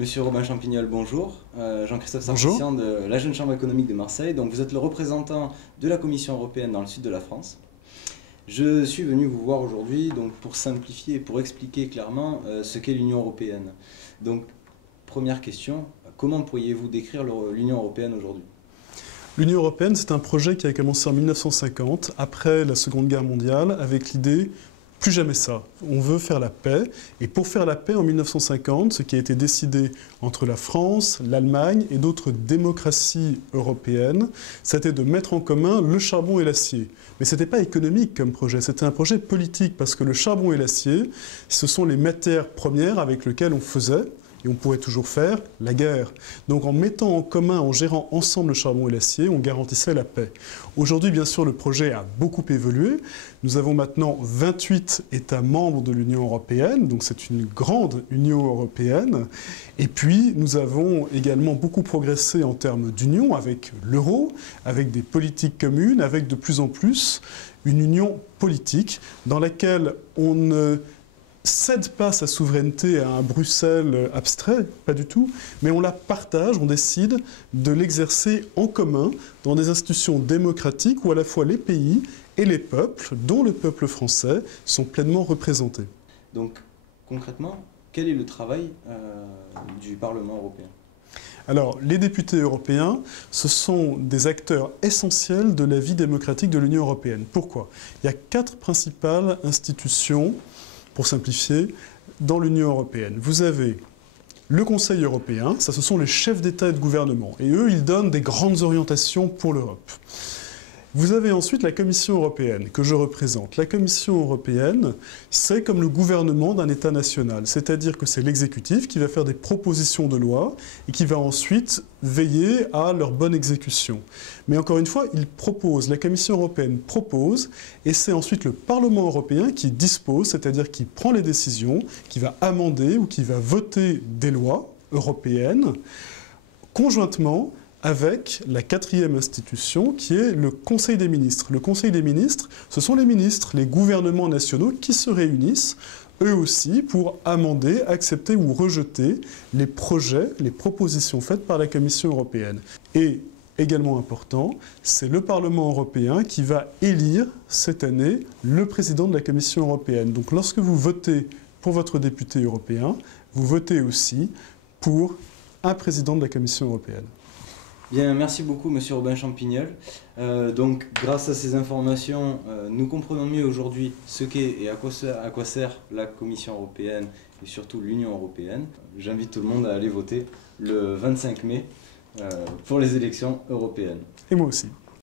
Monsieur Robin Champignol, bonjour. Jean-Christophe Bonjour. Sarkissian de la Jeune Chambre économique de Marseille. Donc vous êtes le représentant de la Commission européenne dans le sud de la France. Je suis venu vous voir aujourd'hui pour simplifier et pour expliquer clairement ce qu'est l'Union européenne. Donc, première question, comment pourriez-vous décrire l'Union européenne aujourd'hui ? L'Union européenne, c'est un projet qui a commencé en 1950, après la Seconde Guerre mondiale, avec l'idée plus jamais ça. On veut faire la paix. Et pour faire la paix en 1950, ce qui a été décidé entre la France, l'Allemagne et d'autres démocraties européennes, c'était de mettre en commun le charbon et l'acier. Mais ce n'était pas économique comme projet, c'était un projet politique, parce que le charbon et l'acier, ce sont les matières premières avec lesquelles on faisait, et on pourrait toujours faire, la guerre. Donc en mettant en commun, en gérant ensemble le charbon et l'acier, on garantissait la paix. Aujourd'hui, bien sûr, le projet a beaucoup évolué. Nous avons maintenant 28 États membres de l'Union européenne, donc c'est une grande Union européenne. Et puis, nous avons également beaucoup progressé en termes d'union avec l'euro, avec des politiques communes, avec de plus en plus une union politique dans laquelle on ne cède pas sa souveraineté à un Bruxelles abstrait, pas du tout, mais on la partage, on décide de l'exercer en commun dans des institutions démocratiques où à la fois les pays et les peuples, dont le peuple français, sont pleinement représentés. Donc, concrètement, quel est le travail du Parlement européen ? Alors, les députés européens, ce sont des acteurs essentiels de la vie démocratique de l'Union européenne. Pourquoi ? Il y a 4 principales institutions, pour simplifier, dans l'Union européenne. Vous avez le Conseil européen, ça ce sont les chefs d'État et de gouvernement, et eux, ils donnent des grandes orientations pour l'Europe. Vous avez ensuite la Commission européenne, que je représente. La Commission européenne, c'est comme le gouvernement d'un État national, c'est-à-dire que c'est l'exécutif qui va faire des propositions de loi et qui va ensuite veiller à leur bonne exécution. Mais encore une fois, il propose, la Commission européenne propose, et c'est ensuite le Parlement européen qui dispose, c'est-à-dire qui prend les décisions, qui va amender ou qui va voter des lois européennes, conjointement avec la 4e institution qui est le Conseil des ministres. Le Conseil des ministres, ce sont les ministres, les gouvernements nationaux qui se réunissent, eux aussi, pour amender, accepter ou rejeter les projets, les propositions faites par la Commission européenne. Et également important, c'est le Parlement européen qui va élire cette année le président de la Commission européenne. Donc lorsque vous votez pour votre député européen, vous votez aussi pour un président de la Commission européenne. Bien, merci beaucoup, Monsieur Robin Champignol. Donc, grâce à ces informations, nous comprenons mieux aujourd'hui ce qu'est et à quoi sert la Commission européenne et surtout l'Union européenne. J'invite tout le monde à aller voter le 25 mai pour les élections européennes. Et moi aussi.